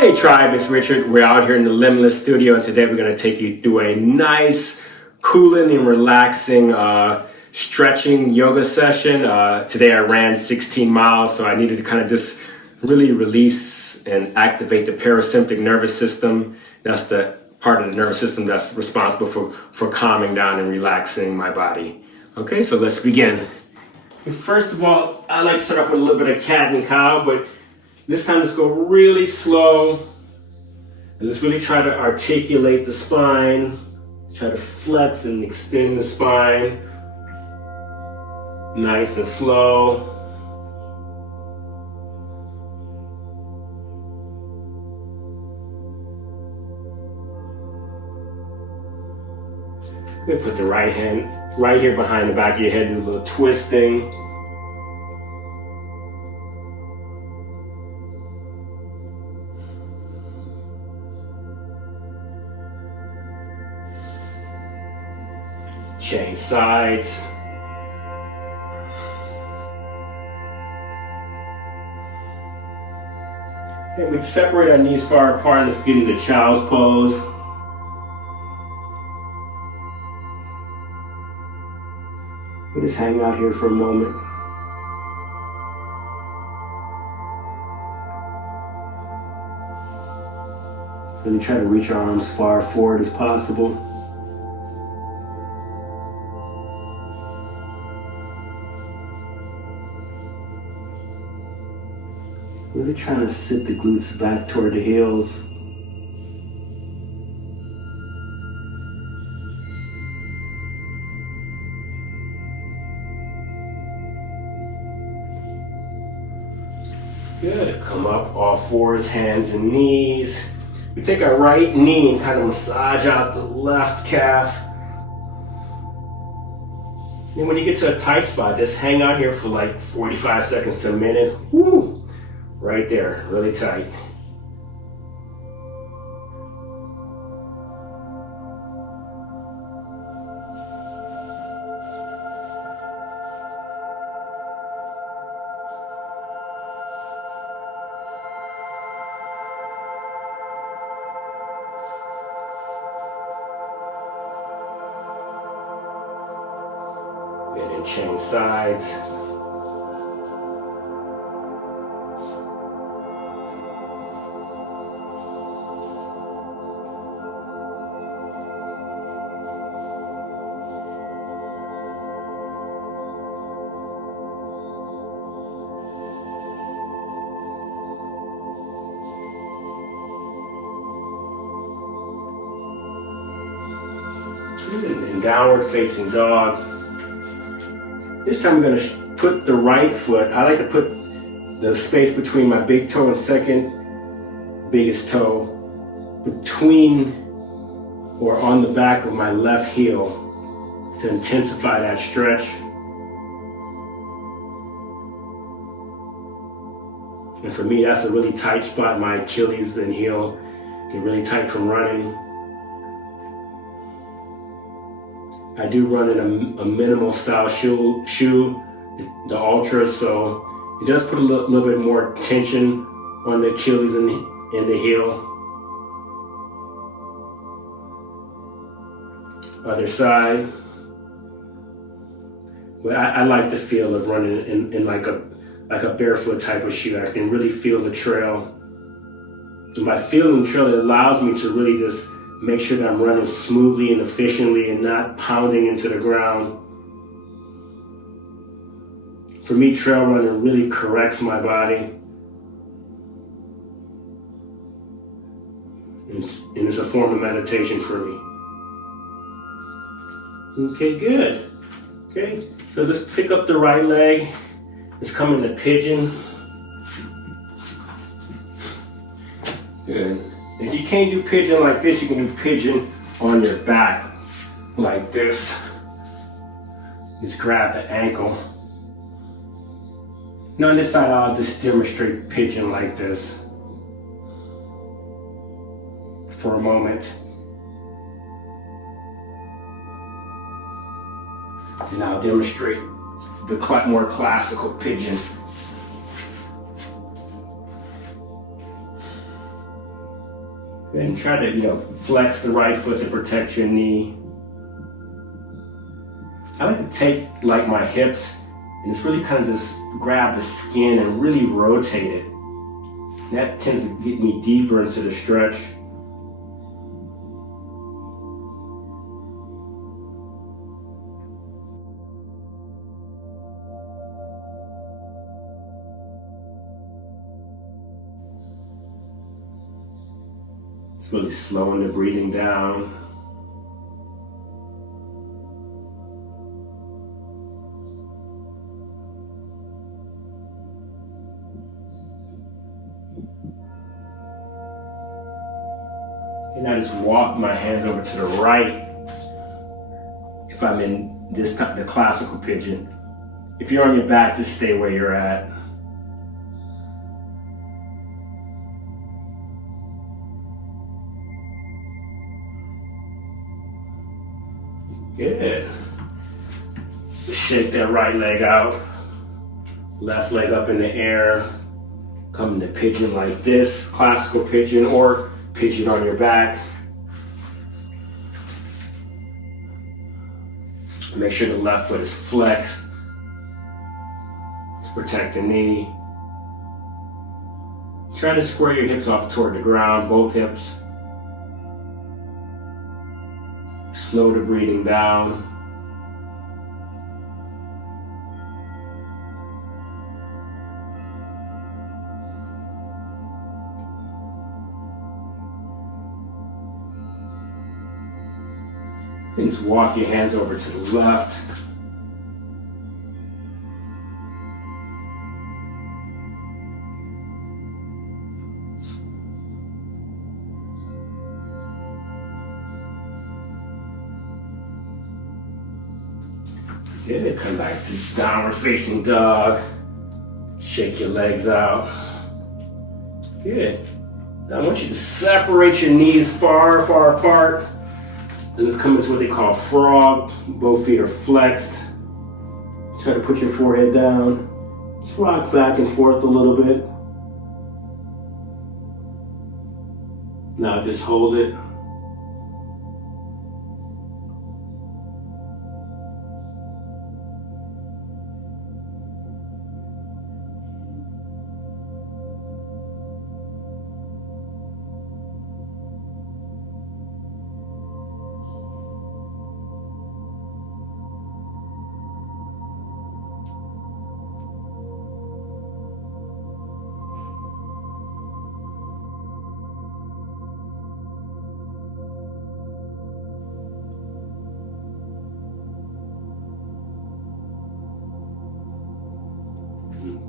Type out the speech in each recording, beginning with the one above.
Hey Tribe, it's Richard. We're out here in the Limitless studio, and today we're going to take you through a nice, cooling and relaxing stretching yoga session. Today I ran 16 miles, so I needed to kind of just really release and activate the parasympathetic nervous system. That's the part of the nervous system that's responsible for calming down and relaxing my body. Okay, so let's begin. First of all, I like to start off with a little bit of cat and cow, but this time let's go really slow and let's really try to articulate the spine. Try to flex and extend the spine. Nice and slow. We put the right hand right here behind the back of your head, do a little twisting. Change sides. And we separate our knees far apart and let's get into child's pose. We just hang out here for a moment. Really try to reach our arms far forward as possible. Really trying to sit the glutes back toward the heels. Good. Come up, all fours, hands and knees. We take our right knee and kind of massage out the left calf. And when you get to a tight spot, just hang out here for like 45 seconds to a minute. Woo! Right there, really tight. Good, and change sides. And downward facing dog. This time I'm going to put the right foot, I like to put the space between my big toe and second biggest toe between or on the back of my left heel to intensify that stretch. And for me, that's a really tight spot. My Achilles and heel get really tight from running. I do run in a minimal style shoe, the Ultra, so it does put a little bit more tension on the Achilles and the heel. Other side. But I like the feel of running in like a barefoot type of shoe. I can really feel the trail. And by feeling the trail, it allows me to really just make sure that I'm running smoothly and efficiently and not pounding into the ground. For me, trail running really corrects my body. And it's a form of meditation for me. Okay, good. Okay, so let's pick up the right leg. Let's come into pigeon. Good. If you can't do pigeon like this, you can do pigeon on your back, like this. Just grab the ankle. Now on this side, I'll just demonstrate pigeon like this for a moment. And I'll demonstrate the more classical pigeon. And try to, flex the right foot to protect your knee. I like to take like my hips and just really kind of just grab the skin and really rotate it. That tends to get me deeper into the stretch. It's really slowing the breathing down. And I just walk my hands over to the right if I'm in the classical pigeon. If you're on your back, just stay where you're at. Good. Shake that right leg out. Left leg up in the air. Come into pigeon like this, classical pigeon, or pigeon on your back. Make sure the left foot is flexed to protect the knee. Try to square your hips off toward the ground, both hips. Slow the breathing down. And just walk your hands over to the left. Good. Come back to downward facing dog. Shake your legs out. Good. Now I want you to separate your knees far, far apart. And let's come into what they call frog. Both feet are flexed. Try to put your forehead down. Just rock back and forth a little bit. Now just hold it.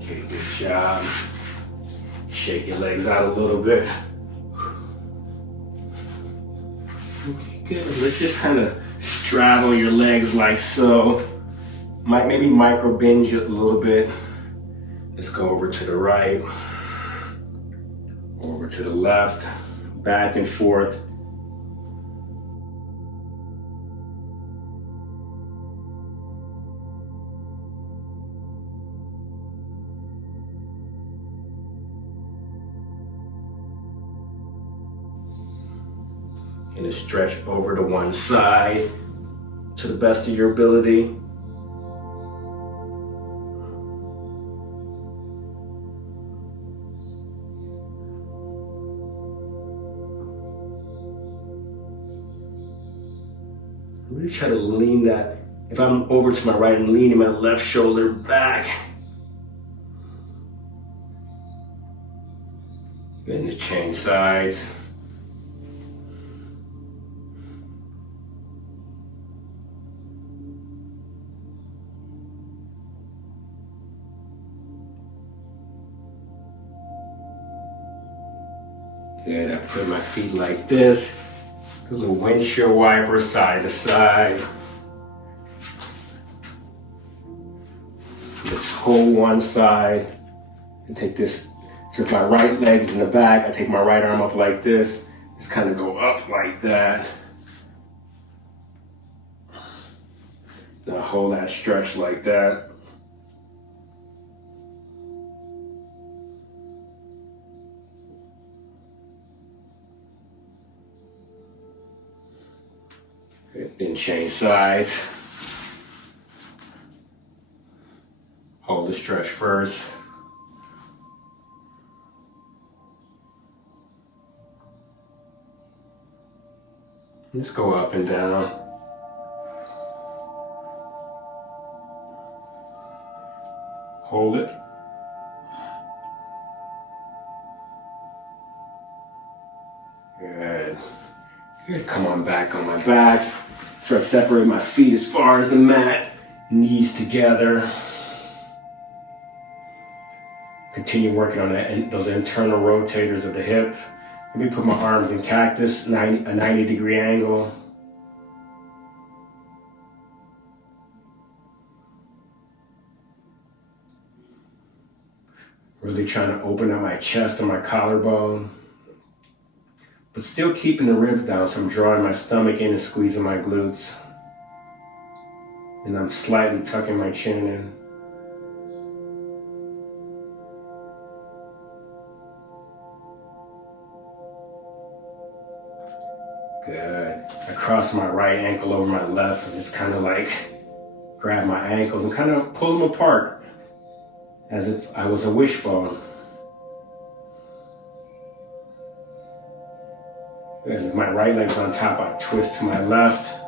Okay, good job. Shake your legs out a little bit. Good. Let's just kind of straddle your legs like so. Maybe micro bend you a little bit. Let's go over to the right, over to the left, back and forth. And then stretch over to one side to the best of your ability. Really try to lean that. If I'm over to my right, I'm leaning my left shoulder back. Then just change sides. Good, I put my feet like this. A little windshield wiper side to side. Just hold one side and take this. So if my right leg's in the back, I take my right arm up like this. Just kind of go up like that. Now hold that stretch like that. Then change sides. Hold the stretch first. Let's go up and down. Hold it. Good. Good. Come on back on my back. Start separating my feet as far as the mat. Knees together. Continue working on those internal rotators of the hip. Let me put my arms in cactus, a 90-degree angle. Really trying to open up my chest and my collarbone. But still keeping the ribs down, so I'm drawing my stomach in and squeezing my glutes. And I'm slightly tucking my chin in. Good. I cross my right ankle over my left and just kind of like grab my ankles and kind of pull them apart as if I was a wishbone. Good. If my right leg's on top, I twist to my left.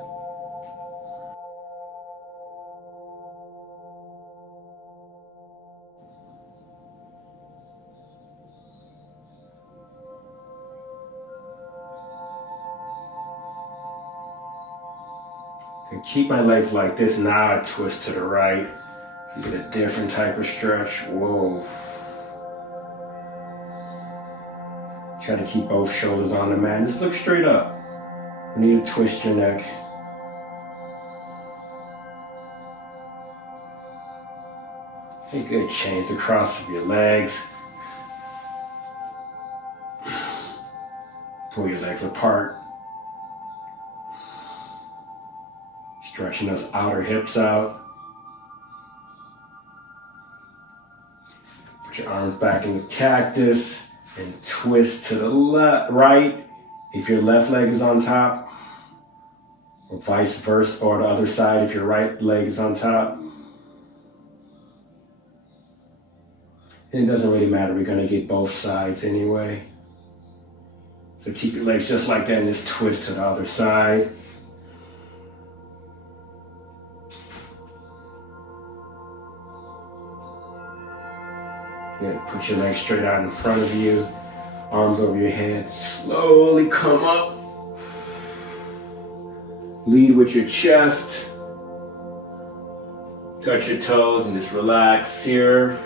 Keep my legs like this. Now I twist to the right. So you get a different type of stretch. Whoa. Try to keep both shoulders on the mat. Just look straight up. You need to twist your neck. Okay, good. Change the cross of your legs. Pull your legs apart. Stretching those outer hips out. Put your arms back in the cactus and twist to the right if your left leg is on top, or vice versa, or the other side if your right leg is on top. And it doesn't really matter, we're going to get both sides anyway. So keep your legs just like that and just twist to the other side. Good. Put your legs straight out in front of you, arms over your head. Slowly come up. Lead with your chest. Touch your toes and just relax here.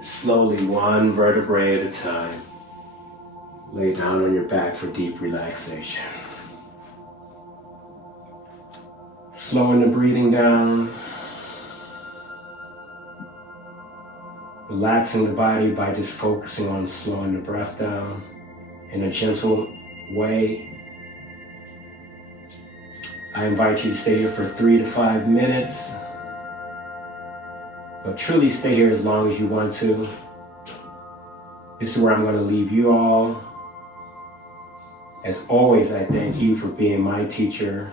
Slowly, one vertebrae at a time. Lay down on your back for deep relaxation. Slowing the breathing down. Relaxing the body by just focusing on slowing the breath down in a gentle way. I invite you to stay here for 3 to 5 minutes. But truly stay here as long as you want to. This is where I'm going to leave you all. As always, I thank you for being my teacher.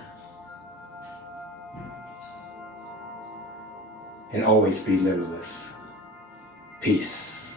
And always be limitless. Peace.